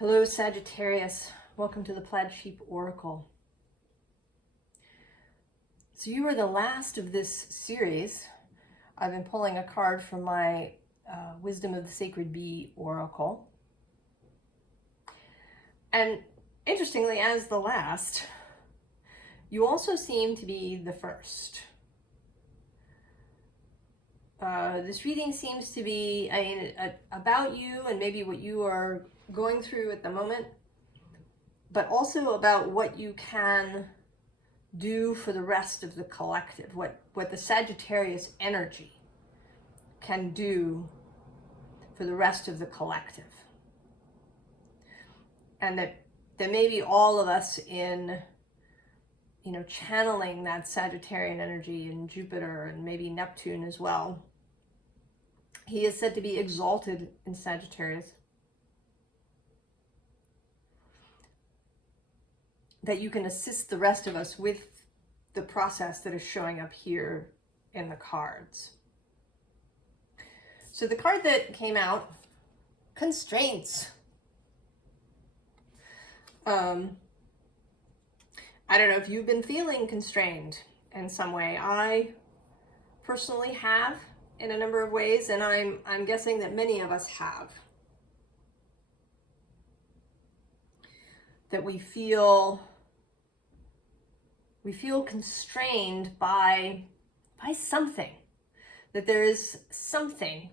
Hello, Sagittarius. Welcome to the Plaid Sheep Oracle. So you are the last of this series. I've been pulling a card from my Wisdom of the Sacred Bee Oracle. And interestingly, as the last, you also seem to be the first. This reading seems to be about you and maybe what you are going through at the moment, but also about what you can do for the rest of the collective, what the Sagittarius energy can do for the rest of the collective. And that maybe all of us in, channeling that Sagittarian energy in Jupiter and maybe Neptune as well. He is said to be exalted in Sagittarius. That you can assist the rest of us with the process that is showing up here in the cards. So the card that came out, Constraints. I don't know if you've been feeling constrained in some way. I personally have in a number of ways, and I'm guessing that many of us have. That we feel constrained by something. That there is something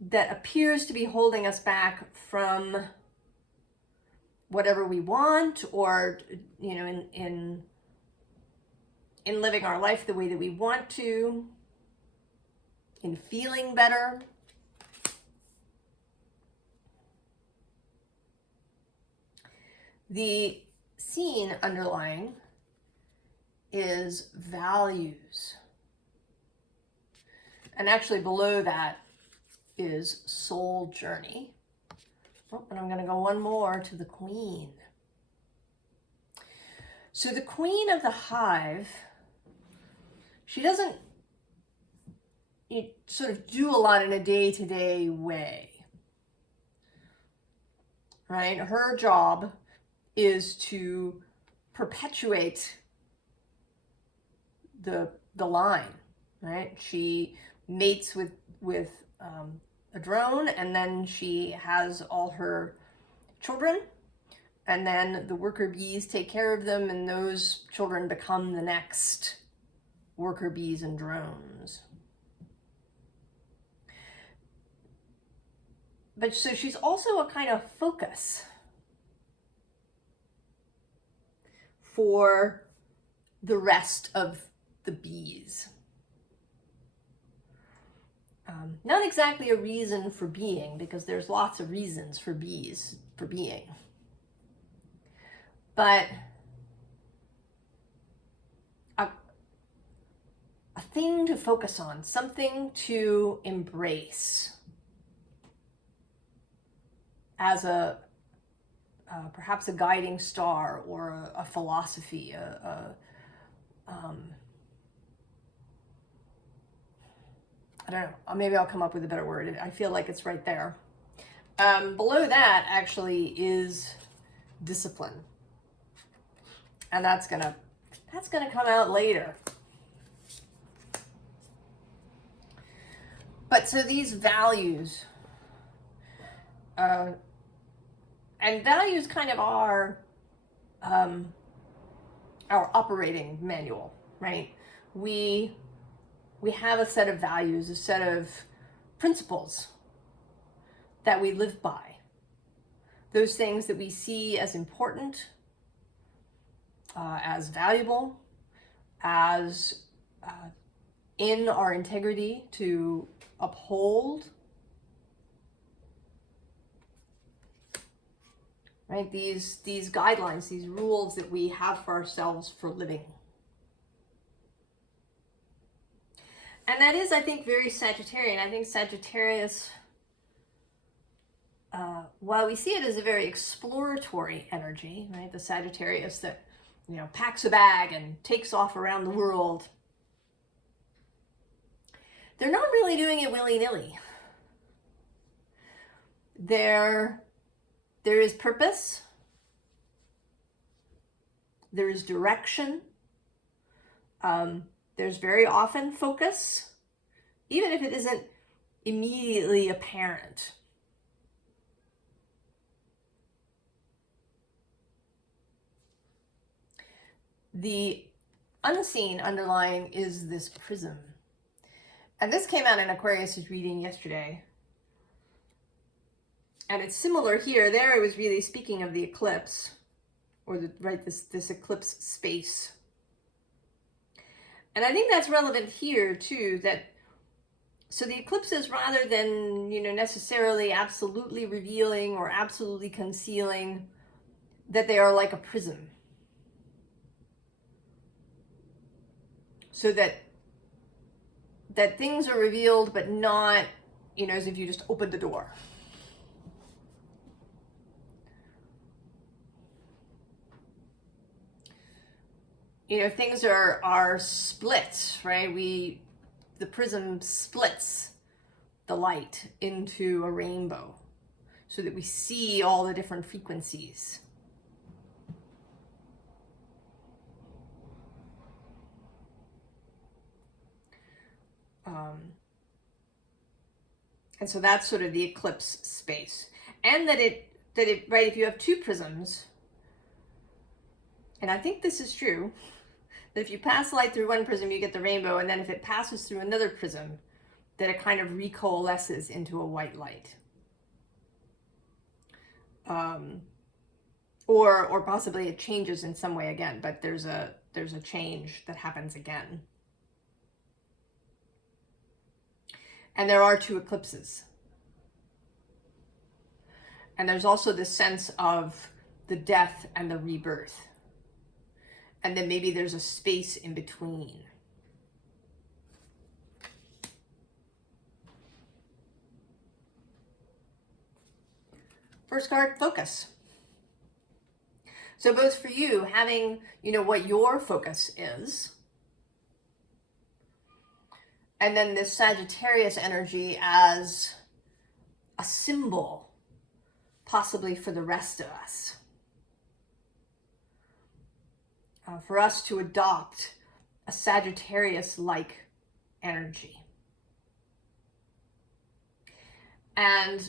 that appears to be holding us back from whatever we want, or in living our life the way that we want to, in feeling better. The scene underlying is values. And actually below that is soul journey. Oh, and I'm going to go one more to the Queen. So the Queen of the Hive, she doesn't sort of do a lot in a day-to-day way, right? Her job is to perpetuate the line, right? She mates with a drone, and then she has all her children, and then the worker bees take care of them, and those children become the next worker bees and drones. But so she's also a kind of focus for the rest of the bees. Not exactly a reason for being, because there's lots of reasons for bees for being. But a thing to focus on, something to embrace as perhaps a guiding star, or a philosophy, I don't know, maybe I'll come up with a better word. I feel like it's right there. Below that actually is discipline. And that's gonna come out later. But so these values, and values kind of are our operating manual, right? We have a set of values, a set of principles that we live by. Those things that we see as important, as valuable, as in our integrity to uphold. Right? These guidelines, these rules that we have for ourselves for living. And that is, I think, very Sagittarian. I think Sagittarius, while we see it as a very exploratory energy, right? The Sagittarius that, packs a bag and takes off around the world. They're not really doing it willy-nilly. There is purpose. There is direction. There's very often focus, even if it isn't immediately apparent. The unseen underlying is this prism. And this came out in Aquarius's reading yesterday. And it's similar here. There it was really speaking of the eclipse, or this eclipse space. And I think that's relevant here too, so the eclipses, rather than, necessarily absolutely revealing or absolutely concealing, that they are like a prism. So that things are revealed, but not, as if you just opened the door. Things are split, right? The prism splits the light into a rainbow so that we see all the different frequencies. And so that's sort of the eclipse space. And that it, right, if you have two prisms, and I think this is true, that if you pass light through one prism, you get the rainbow, and then if it passes through another prism, that it kind of recoalesces into a white light. Or possibly it changes in some way again, but there's a change that happens again. And there are two eclipses. And there's also this sense of the death and the rebirth. And then maybe there's a space in between. First card, focus. So both for you, having, what your focus is, and then this Sagittarius energy as a symbol, possibly for the rest of us. For us to adopt a Sagittarius-like energy. And,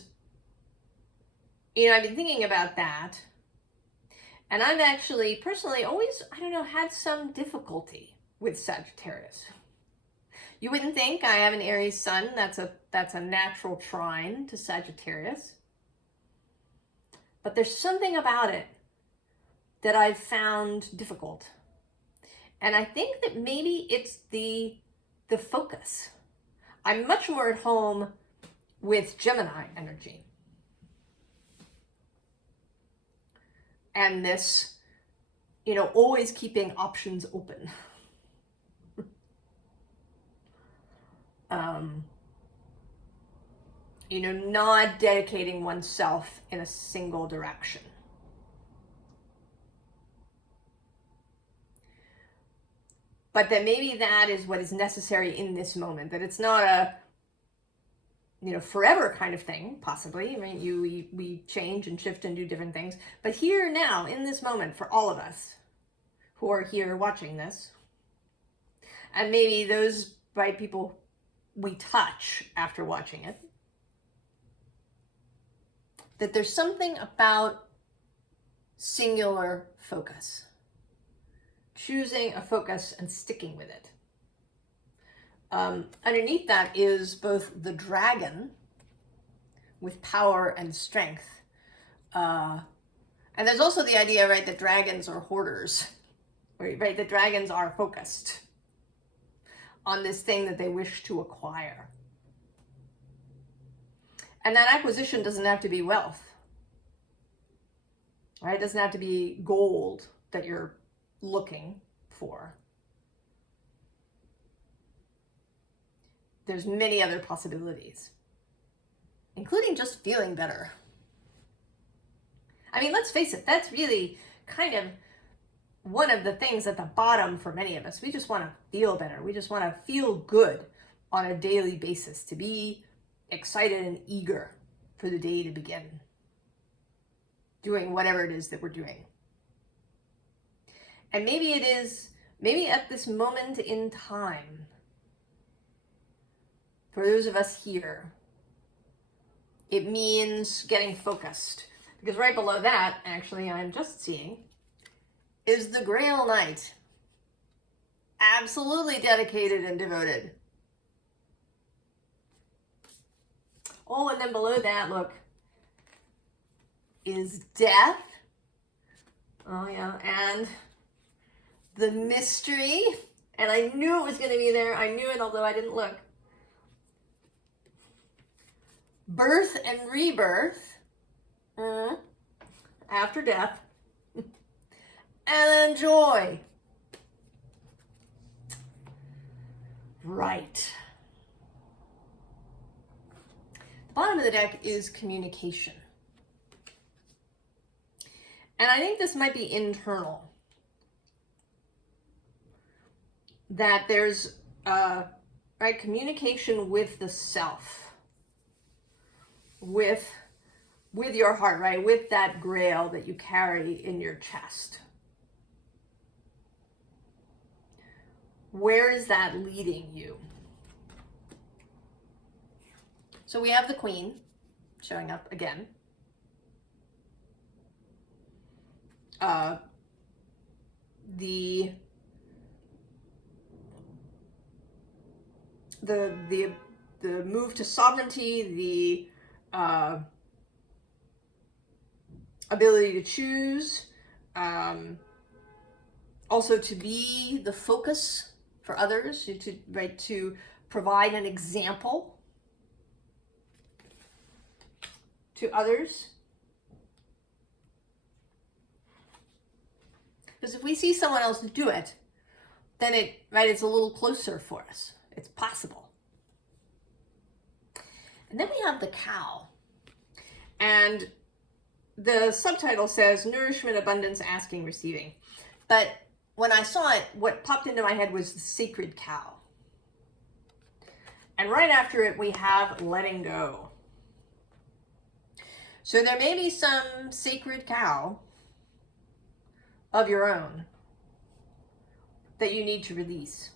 I've been thinking about that. And I've actually, personally, always, had some difficulty with Sagittarius. You wouldn't think. I have an Aries sun. That's a natural trine to Sagittarius. But there's something about it that I've found difficult. And I think that maybe it's the focus. I'm much more at home with Gemini energy. And this, always keeping options open. Not dedicating oneself in a single direction. But that maybe that is what is necessary in this moment, that it's not a, forever kind of thing, possibly. I mean, we change and shift and do different things. But here now, in this moment, for all of us who are here watching this, and maybe those people we touch after watching it, that there's something about singular focus. Choosing a focus and sticking with it. Underneath that is both the dragon with power and strength. And there's also the idea, right, that dragons are hoarders. Right, that dragons are focused on this thing that they wish to acquire. And that acquisition doesn't have to be wealth. Right? It doesn't have to be gold that you're looking for. There's many other possibilities, including just feeling better. I mean, let's face it, that's really kind of one of the things at the bottom for many of us. We just want to feel better. We just want to feel good on a daily basis, to be excited and eager for the day to begin, doing whatever it is that we're doing. And maybe it is, maybe at this moment in time, for those of us here, it means getting focused. Because right below that, actually, I'm just seeing, is the Grail Knight. Absolutely dedicated and devoted. Oh, and then below that, look, is Death. Oh, yeah, and the Mystery. And I knew it was going to be there. I knew it, although I didn't look. Birth and Rebirth. After death. And then Joy. Right. The bottom of the deck is communication. And I think this might be internal. That there's right, communication with the self. With your heart, right? With that grail that you carry in your chest. Where is that leading you? So we have the Queen showing up again. The move to sovereignty, the ability to choose, also to be the focus for others, to provide an example to others. Because if we see someone else do it, then it's a little closer for us. It's possible. And then we have the cow. And the subtitle says, Nourishment, Abundance, Asking, Receiving. But when I saw it, what popped into my head was the sacred cow. And right after it, we have letting go. So there may be some sacred cow of your own that you need to release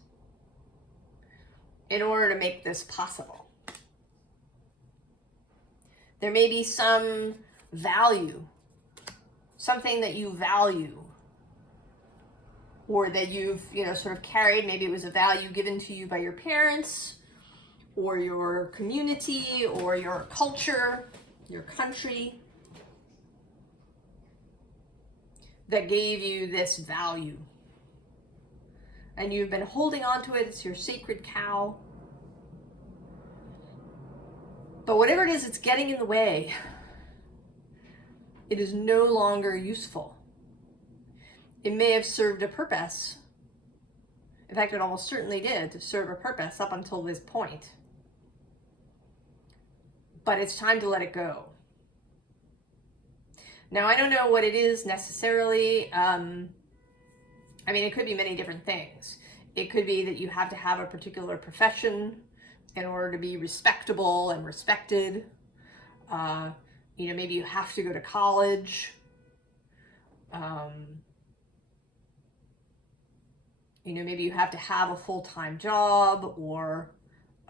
in order to make this possible. There may be some value, something that you value, or that you've, sort of carried. Maybe it was a value given to you by your parents, or your community, or your culture, your country, that gave you this value. And you've been holding on to it. It's your sacred cow. But whatever it is, it's getting in the way. It is no longer useful. It may have served a purpose. In fact, it almost certainly did serve a purpose up until this point. But it's time to let it go. Now, I don't know what it is necessarily. It could be many different things. It could be that you have to have a particular profession in order to be respectable and respected. Maybe you have to go to college. Maybe you have to have a full-time job, or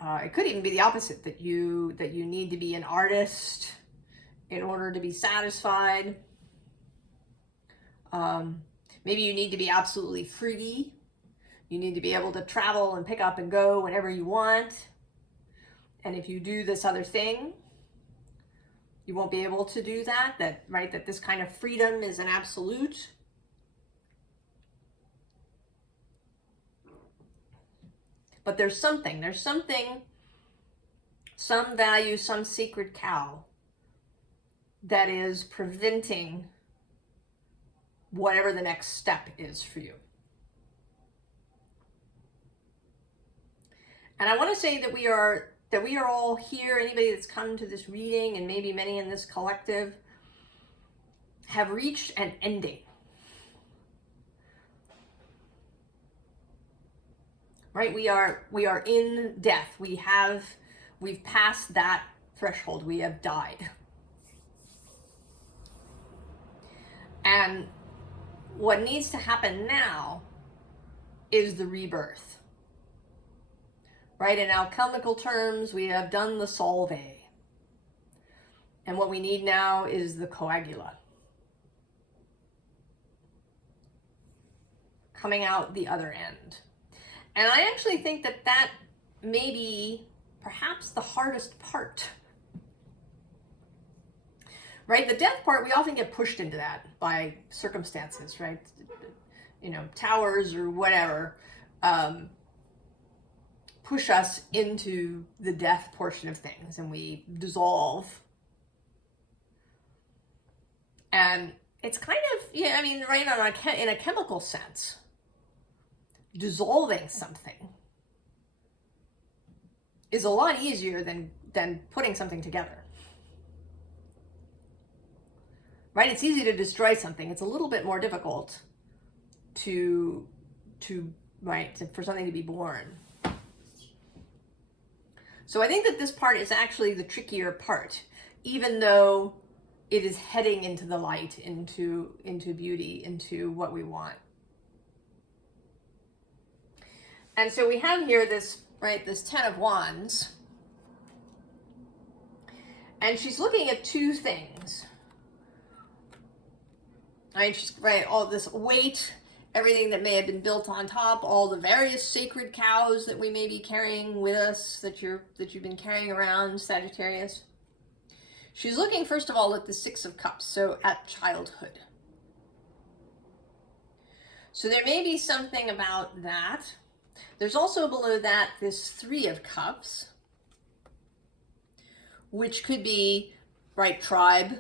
it could even be the opposite, that you need to be an artist in order to be satisfied. Maybe you need to be absolutely free. You need to be able to travel and pick up and go whenever you want. And if you do this other thing, you won't be able to do that. That this kind of freedom is an absolute. But there's something, some value, some sacred cow that is preventing whatever the next step is for you. And I want to say that we are all here, anybody that's come to this reading, and maybe many in this collective, have reached an ending. Right? We are in death. We've passed that threshold. We have died. And what needs to happen now is the rebirth. Right? In alchemical terms, we have done the solve. And what we need now is the coagula. Coming out the other end. And I actually think that that may be perhaps the hardest part. Right? The death part, we often get pushed into that by circumstances, right? You know, towers or whatever push us into the death portion of things, and we dissolve. And it's kind of, yeah, I mean, right on in a chemical sense, dissolving something is a lot easier than putting something together. Right? It's easy to destroy something. It's a little bit more difficult for something to be born. So I think that this part is actually the trickier part, even though it is heading into the light, into beauty, into what we want. And so we have here this, right, this 10 of Wands. And she's looking at two things. Right, she's, right, all this weight, everything that may have been built on top, all the various sacred cows that we may be carrying with us, that you've been carrying around, Sagittarius. She's looking, first of all, at the 6 of Cups, so at childhood. So there may be something about that. There's also below that this 3 of Cups, which could be, right, tribe,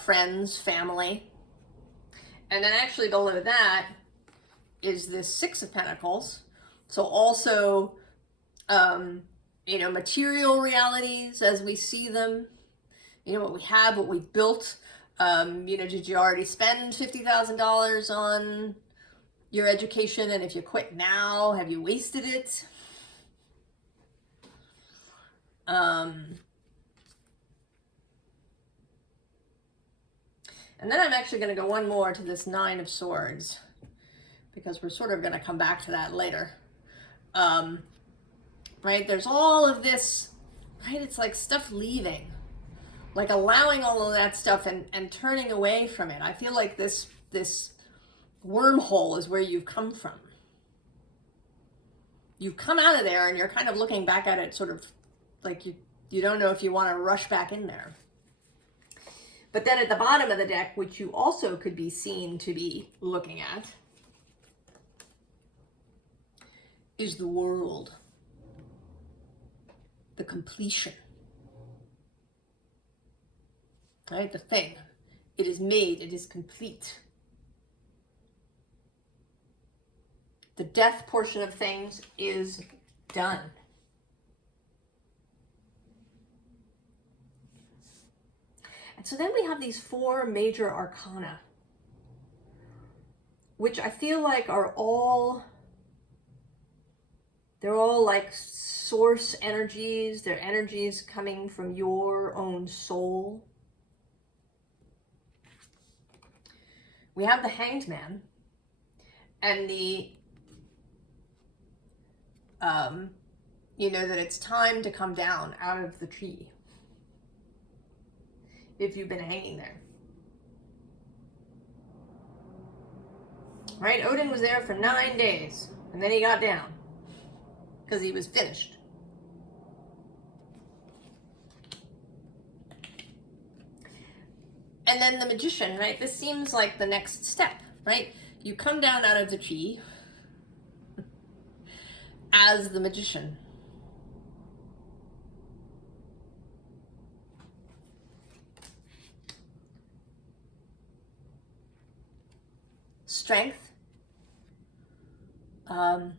friends, family. And then actually below that is this 6 of Pentacles. So also, you know, material realities as we see them, you know, what we have, what we built. You know, did you already spend $50,000 on your education? And if you quit now, have you wasted it? And then I'm actually going to go one more to this 9 of Swords, because we're sort of going to come back to that later. Right? There's all of this, right? It's like stuff leaving, like allowing all of that stuff and turning away from it. I feel like this wormhole is where you've come from. You've come out of there and you're kind of looking back at it sort of like you don't know if you want to rush back in there. But then at the bottom of the deck, which you also could be seen to be looking at, is the world. The completion. Right? The thing. It is made. It is complete. The death portion of things is done. And so then we have these 4 major arcana, which I feel like are all, they're all like source energies. They're energies coming from your own soul. We have the Hanged Man and the, you know, that it's time to come down out of the tree. If you've been hanging there. Right? Odin was there for 9 days, and then he got down because he was finished. And then the Magician, right? This seems like the next step, right? You come down out of the tree as the Magician. Strength. And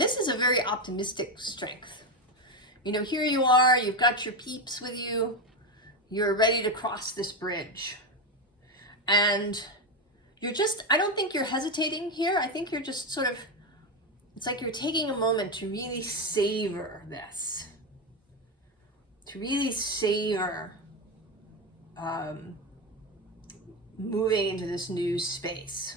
this is a very optimistic strength. You know, here you are, you've got your peeps with you, you're ready to cross this bridge. And you're just, I don't think you're hesitating here. I think you're just sort of, it's like you're taking a moment to really savor this. To really savor moving into this new space.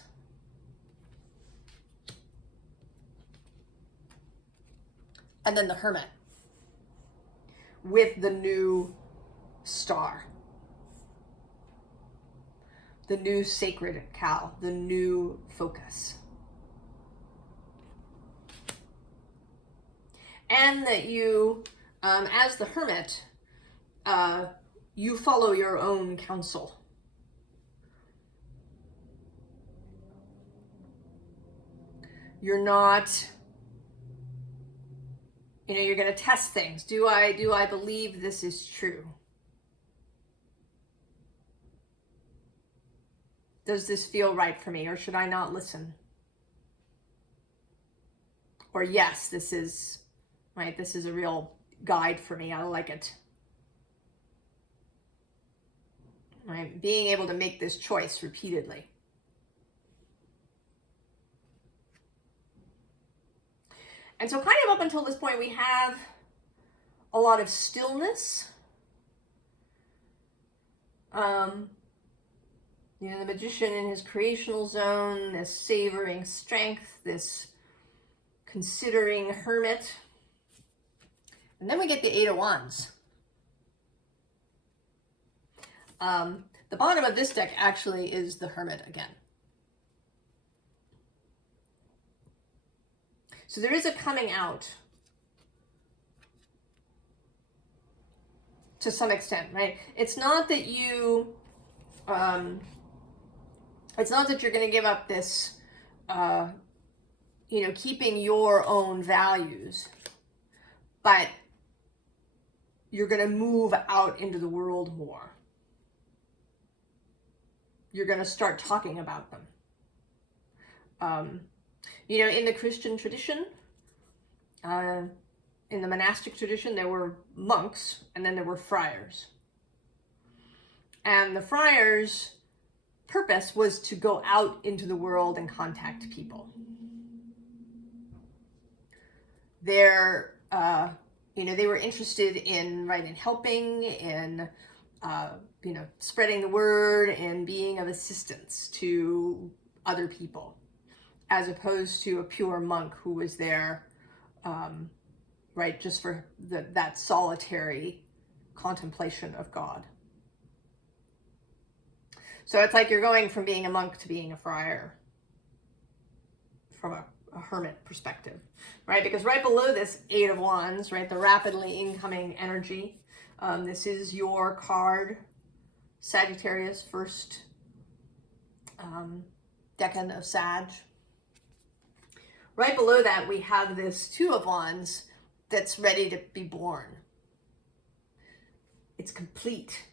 And then the Hermit with the new star, the new sacred cow, the new focus. And that you, as the Hermit, you follow your own counsel. You're not, you're going to test things. Do I believe this is true? Does this feel right for me, or should I not listen? Or yes, this is right. This is a real guide for me. I like it. Right? Being able to make this choice repeatedly. And so kind of up until this point, we have a lot of stillness. The magician in his creational zone, this savoring strength, this considering hermit. And then we get the Eight of Wands. The bottom of this deck actually is the Hermit again. So there is a coming out to some extent, right? It's not that you, it's not that you're going to give up this, keeping your own values, but you're going to move out into the world more. You're going to start talking about them. In the Christian tradition, in the monastic tradition, there were monks and then there were friars. And the friars' purpose was to go out into the world and contact people. They were interested in helping, in spreading the word and being of assistance to other people, as opposed to a pure monk who was there, just for that solitary contemplation of God. So it's like you're going from being a monk to being a friar from a hermit perspective, right? Because right below this Eight of Wands, right, the rapidly incoming energy, this is your card, Sagittarius, first decan of Sag. Right below that, we have this Two of Wands that's ready to be born. It's complete.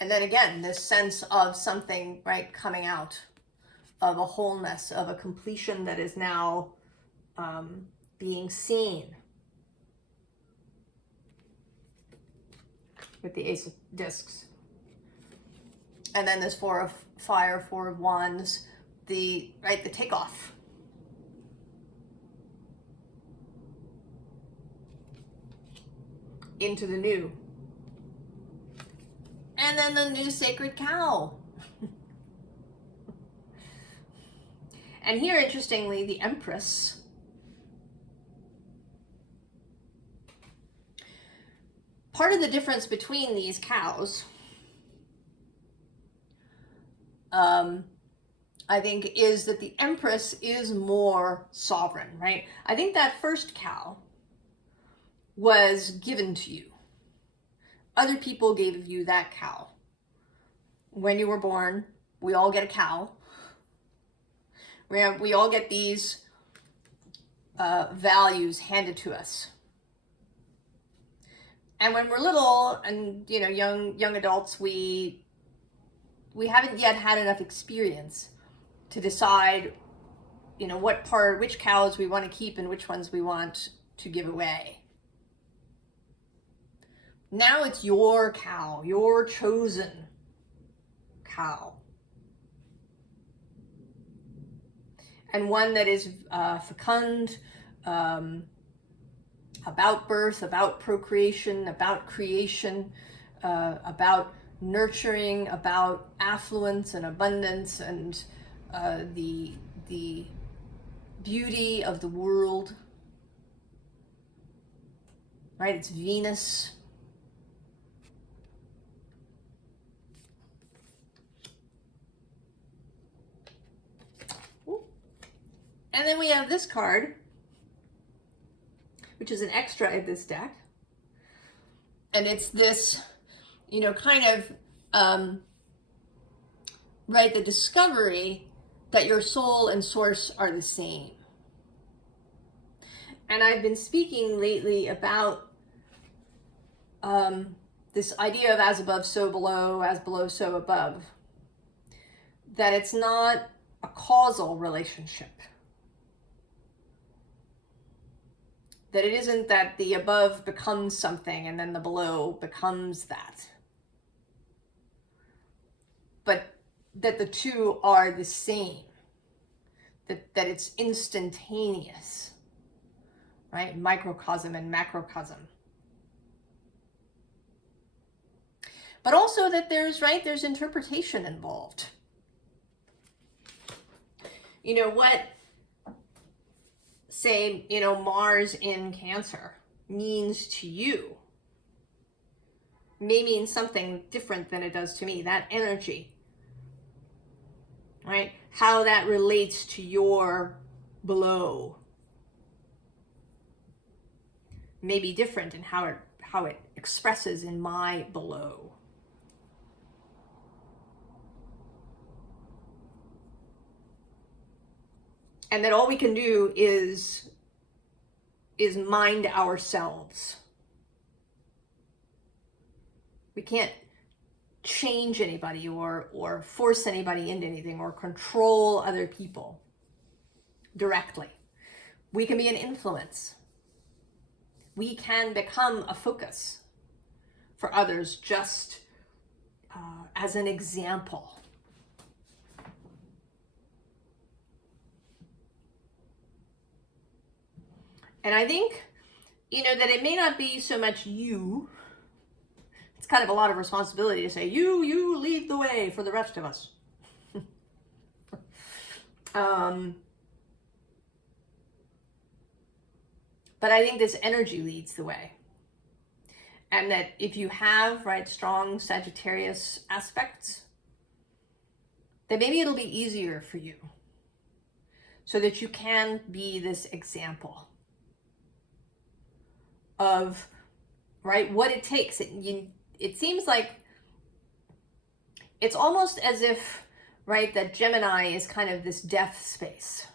And then again, this sense of something, right, coming out, of a wholeness, of a completion that is now being seen. With the Ace of Discs. And then this Four of Fire, Four of Wands, the takeoff. Into the new. And then the new sacred cow. And here, interestingly, the Empress. Part of the difference between these cows, I think, is that the Empress is more sovereign, right? I think that first cow was given to you. Other people gave you that cow. When you were born, we all get a cow. We all get these values handed to us. And when we're little and young adults, we haven't yet had enough experience to decide which cows we want to keep and which ones we want to give away. Now it's your cow, your chosen cow. And one that is fecund, about birth, about procreation, about creation, about nurturing, about affluence and abundance, and the beauty of the world. Right? It's Venus. And then we have this card, which is an extra in this deck. And it's this, you know, kind of, right, the discovery that your soul and source are the same. And I've been speaking lately about this idea of as above, so below, as below, so above. That it's not a causal relationship. That it isn't that the above becomes something and then the below becomes that. But that the two are the same. That it's instantaneous. Right? Microcosm and macrocosm. But also that there's interpretation involved. You know, what, say, you know, Mars in Cancer means to you may mean something different than it does to me. That energy, right? How that relates to your below may be different in how it expresses in my below. And that all we can do is mind ourselves. We can't change anybody or force anybody into anything or control other people directly. We can be an influence. We can become a focus for others just as an example. And I think, you know, that it may not be so much you. It's kind of a lot of responsibility to say, you lead the way for the rest of us. But I think this energy leads the way. And that if you have, right, strong Sagittarius aspects, then maybe it'll be easier for you. So that you can be this example of, right, what it takes. It seems like it's almost as if, right, that Gemini is kind of this death space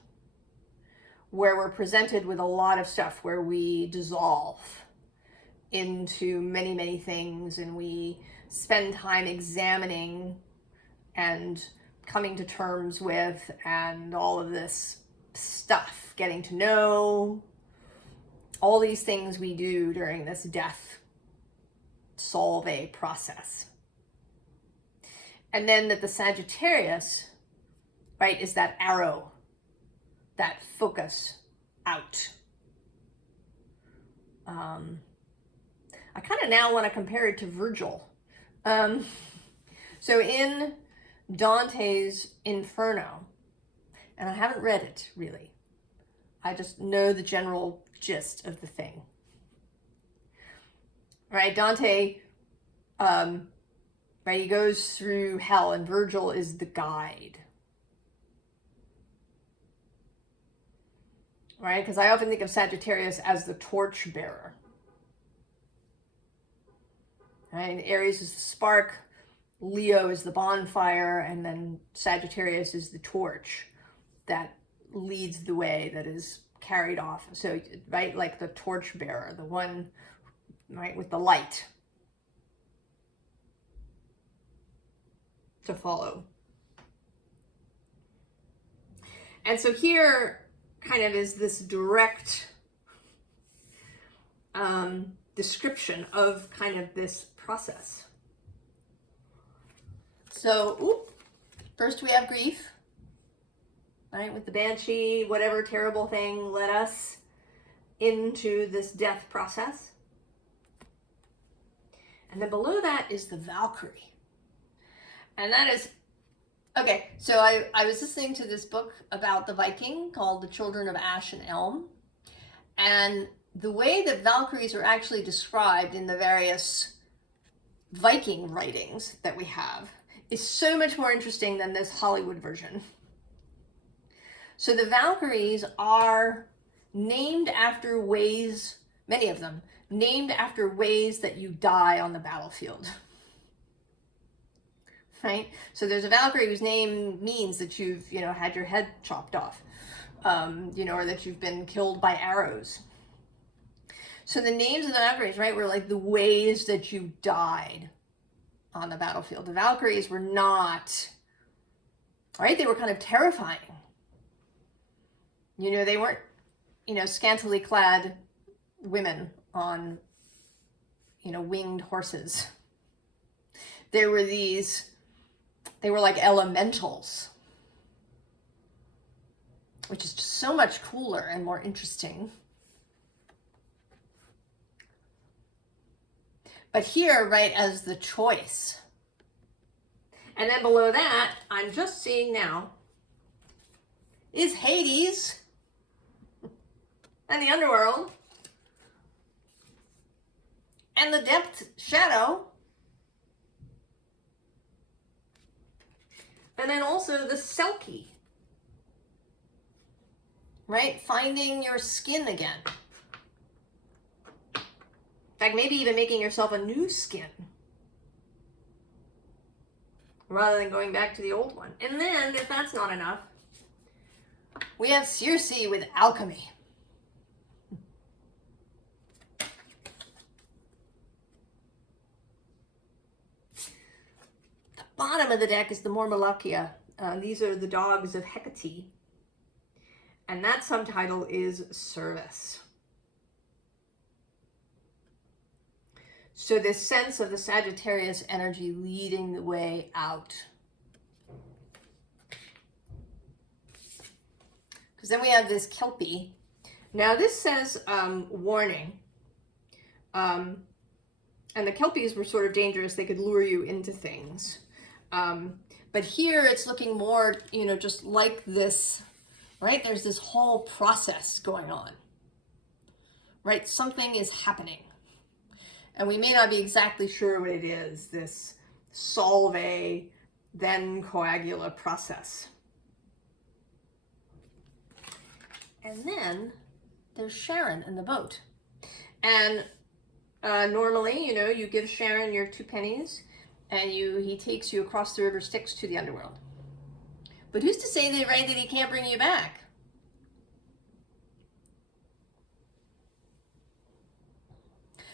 where we're presented with a lot of stuff, where we dissolve into many, many things, and we spend time examining and coming to terms with, and all of this stuff, getting to know, all these things we do during this death solve process. And then that the Sagittarius, right, is that arrow, that focus out. I kind of now want to compare it to Virgil. So in Dante's Inferno, and I haven't read it really, I just know the general gist of the thing. Right, Dante, right, he goes through hell, and Virgil is the guide. Right, because I often think of Sagittarius as the torch bearer. Right, and Aries is the spark, Leo is the bonfire, and then Sagittarius is the torch that leads the way, that is carried off. So, right, like the torch bearer, the one, right, with the light to follow. And so here kind of is this direct description of kind of this process. So, first we have grief. Right, with the banshee, whatever terrible thing led us into this death process. And then below that is the Valkyrie. And that is, okay, so I was listening to this book about the Viking called The Children of Ash and Elm. And the way that Valkyries are actually described in the various Viking writings that we have is so much more interesting than this Hollywood version. So the Valkyries are named after ways, many of them, named after ways that you die on the battlefield. Right? So there's a Valkyrie whose name means that you've, had your head chopped off, or that you've been killed by arrows. So the names of the Valkyries, right, were like the ways that you died on the battlefield. The Valkyries were not, right? They were kind of terrifying. They weren't, scantily clad women on, winged horses. They were like elementals, which is just so much cooler and more interesting. But here, right, as the choice. And then below that, I'm just seeing now, is Hades and the underworld and the depth shadow. And then also the Selkie, right? Finding your skin again. In fact, maybe even making yourself a new skin rather than going back to the old one. And then, if that's not enough, we have Circe with alchemy. The bottom of the deck is the Mormolochia. These are the dogs of Hecate. And that subtitle is Service. So this sense of the Sagittarius energy leading the way out. Because then we have this Kelpie. Now this says warning. And the Kelpies were sort of dangerous. They could lure you into things. But here it's looking more, just like this, right? There's this whole process going on, right? Something is happening. And we may not be exactly sure what it is, this solve, then coagula process. And then there's Sharon in the boat. And normally, you give Sharon your 2 pennies and he takes you across the river Styx to the underworld. But who's to say that he can't bring you back?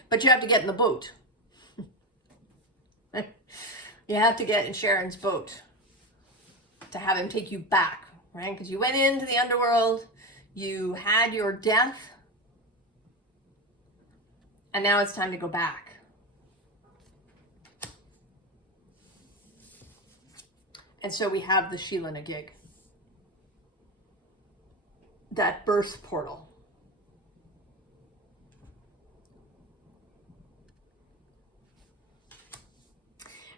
But you have to get in the boat. You have to get in Sharon's boat to have him take you back, right? Because you went into the underworld, you had your death, and now it's time to go back. And so we have the Sheila Nagig, that birth portal.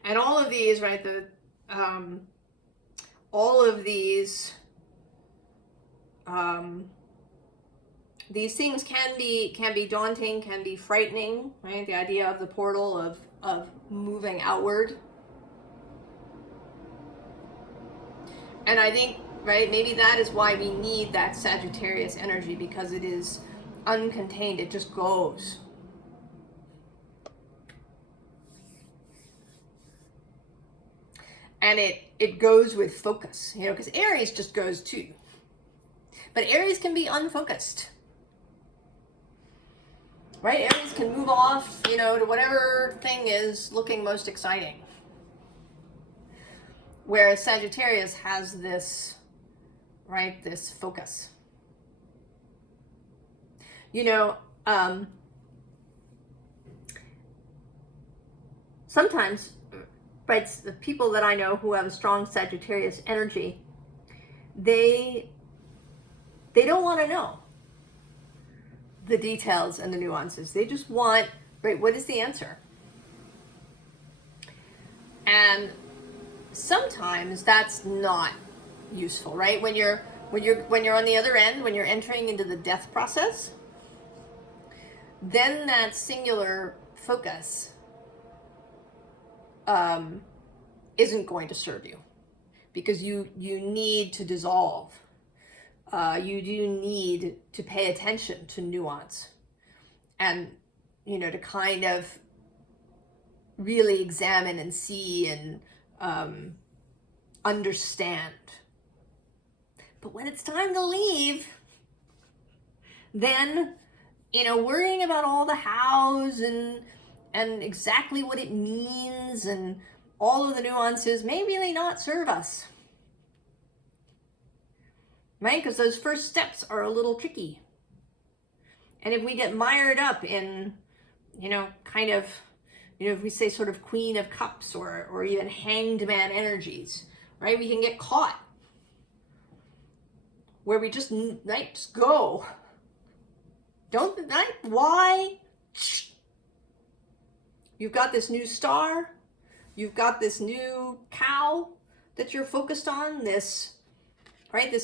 And all of these, right, all of these things can be daunting, can be frightening, right? The idea of the portal of moving outward. And I think, right, maybe that is why we need that Sagittarius energy, because it is uncontained, it just goes. And it goes with focus, because Aries just goes too. But Aries can be unfocused. Right? Aries can move off, to whatever thing is looking most exciting. Whereas Sagittarius has this, right, this focus. Sometimes, right, the people that I know who have a strong Sagittarius energy, they don't want to know. the details and the nuances. They just want, right, what is the answer? And sometimes that's not useful, right? When you're on the other end, when you're entering into the death process, then that singular focus isn't going to serve you, because you need to dissolve. You do need to pay attention to nuance, and to kind of really examine and see and understand. But when it's time to leave, then worrying about all the hows and exactly what it means and all of the nuances may really not serve us, right? Because those first steps are a little tricky, and if we get mired up in kind of if we say sort of Queen of Cups or even Hanged Man energies, right, we can get caught where we just go. Don't, right? Why? You've got this new star. You've got this new cow that you're focused on. This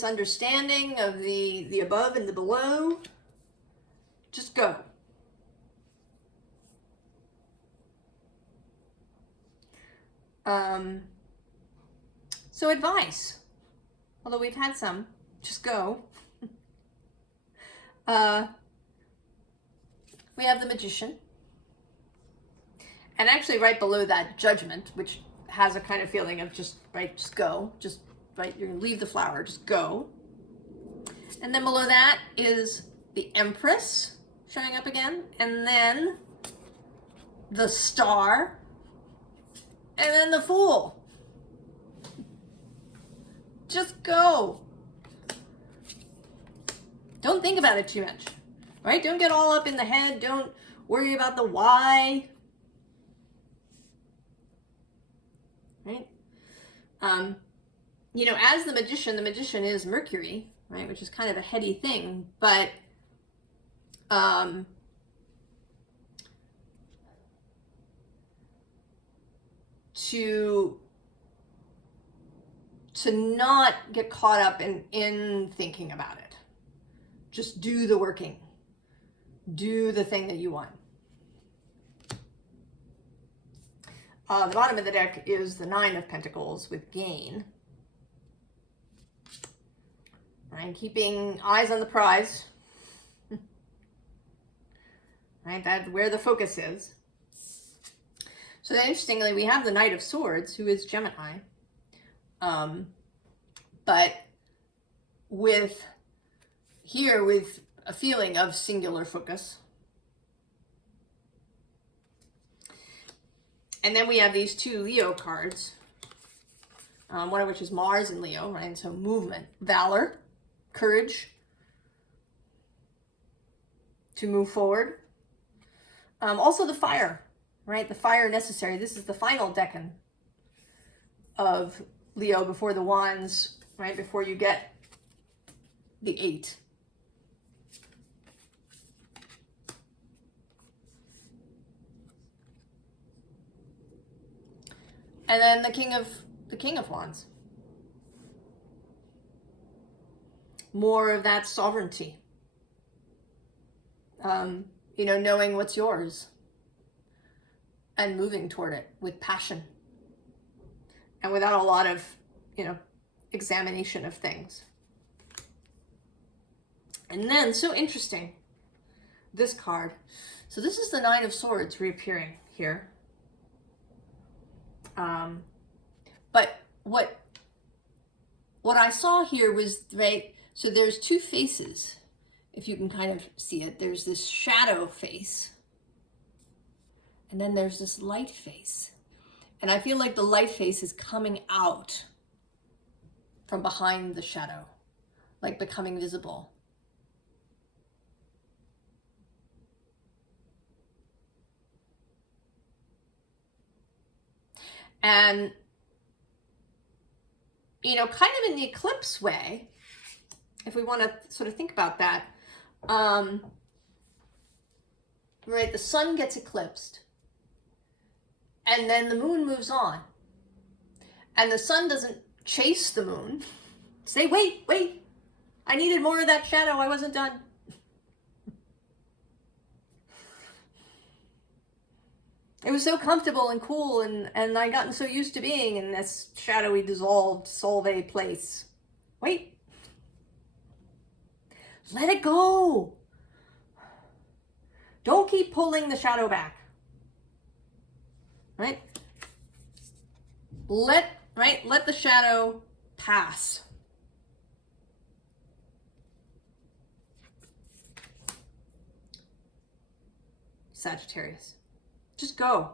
understanding of the above and the below. Just go. So advice, although we've had some, just go. We have the Magician. And actually right below that, Judgment, which has a kind of feeling of just go. Just, you're gonna leave the flower, just go. And then below that is the Empress showing up again. And then the Star. And then the Fool. Just go. Don't think about it too much, right? Don't get all up in the head. Don't worry about the why, right? As the magician is Mercury, right? Which is kind of a heady thing, but to not get caught up in thinking about it. Just do the working. Do the thing that you want. The bottom of the deck is the Nine of Pentacles with Gain. Right, keeping eyes on the prize. Right, that's where the focus is. So then, interestingly, we have the Knight of Swords, who is Gemini. But with a feeling of singular focus. And then we have these two Leo cards, one of which is Mars in Leo, right? And so movement, valor, courage to move forward. Also the fire, right? The fire necessary. This is the final decan of Leo before the Wands, right? Before you get the 8. And then the King of Wands. More of that sovereignty. Knowing what's yours and moving toward it with passion and without a lot of, examination of things. And then, so interesting, this card. So this is the Nine of Swords reappearing here. But what I saw here was, right, so there's two faces, if you can kind of see it. There's this shadow face, and then there's this light face. And I feel like the light face is coming out from behind the shadow, like becoming visible. And, kind of in the eclipse way, if we want to sort of think about that, right? The sun gets eclipsed, and then the moon moves on. And the sun doesn't chase the moon. Say, wait, wait, I needed more of that shadow, I wasn't done. It was so comfortable and cool, and I gotten so used to being in this shadowy, dissolved, solve place. Wait. Let it go. Don't keep pulling the shadow back. Right? Let the shadow pass. Sagittarius. Just go.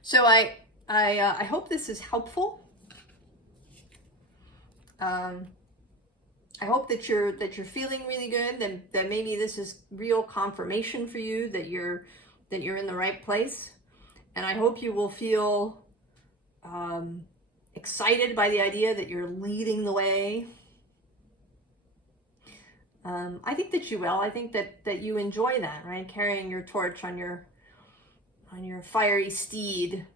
So I hope this is helpful. I hope that you're feeling really good. That maybe this is real confirmation for you that you're in the right place, and I hope you will feel excited by the idea that you're leading the way. I think that you will. I think that you enjoy that, right? Carrying your torch on your fiery steed,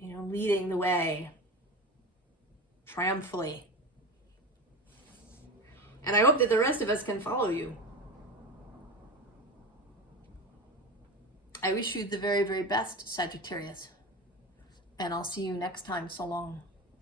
leading the way triumphantly. And I hope that the rest of us can follow you. I wish you the very, very best, Sagittarius. And I'll see you next time. So long.